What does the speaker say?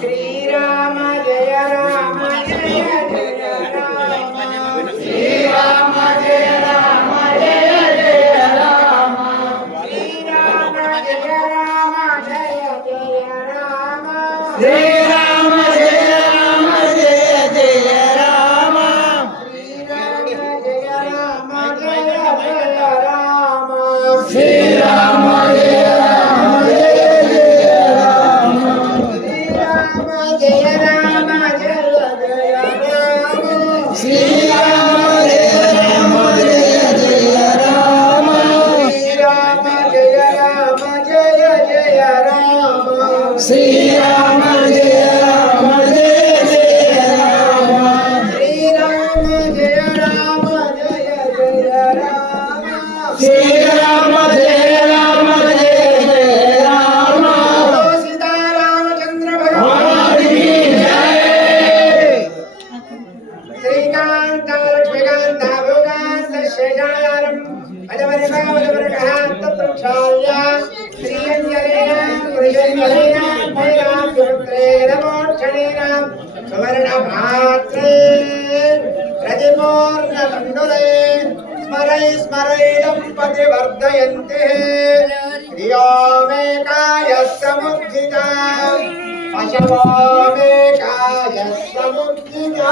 శ్రీరామ జయ రామ జయ జయ రామ శ్రీరామ జయ రామ జయ జయ రామ శ్రీరామ జయ రామ జయ జయ రామ శ్రీరామ జయ రామ జయ జయ రామ శ్రీరామ జయ రామ జయ జయ రామ శ్రీరామ జయ రామ జయ జయ రామ శ్రీరామ జయ రామ జయ జయ రామ శ్రీరామ జయ రామ జయ జయ రామ శ్రీరామ జయ రామ జయ జయ రామ శ్రీరామ జయ రామ జయ జయ రామ శ్రీరామ జయ రామ జయ జయ రామ శ్రీరామ జయ రామ జయ జయ రామ సీతారామచంద్ర భగవాన్ की जय శ్రీకాంత లక్ష్మీకాంత భోగాంత శేషాయారం అజవరకావజవరకాంత ప్రక్షాళ్య శ్రీయంజనేన పురుషంజనేన భైరాభ్యుత్రేణ మోక్షణేన సువర్ణపాత్రే రజపూర్ణతండులే స్మరై స్మరైదం పతివర్ధయంతే శ్రియో మే కాయస్తముద్ధితా పశవో మే కాయస్తముద్ధితా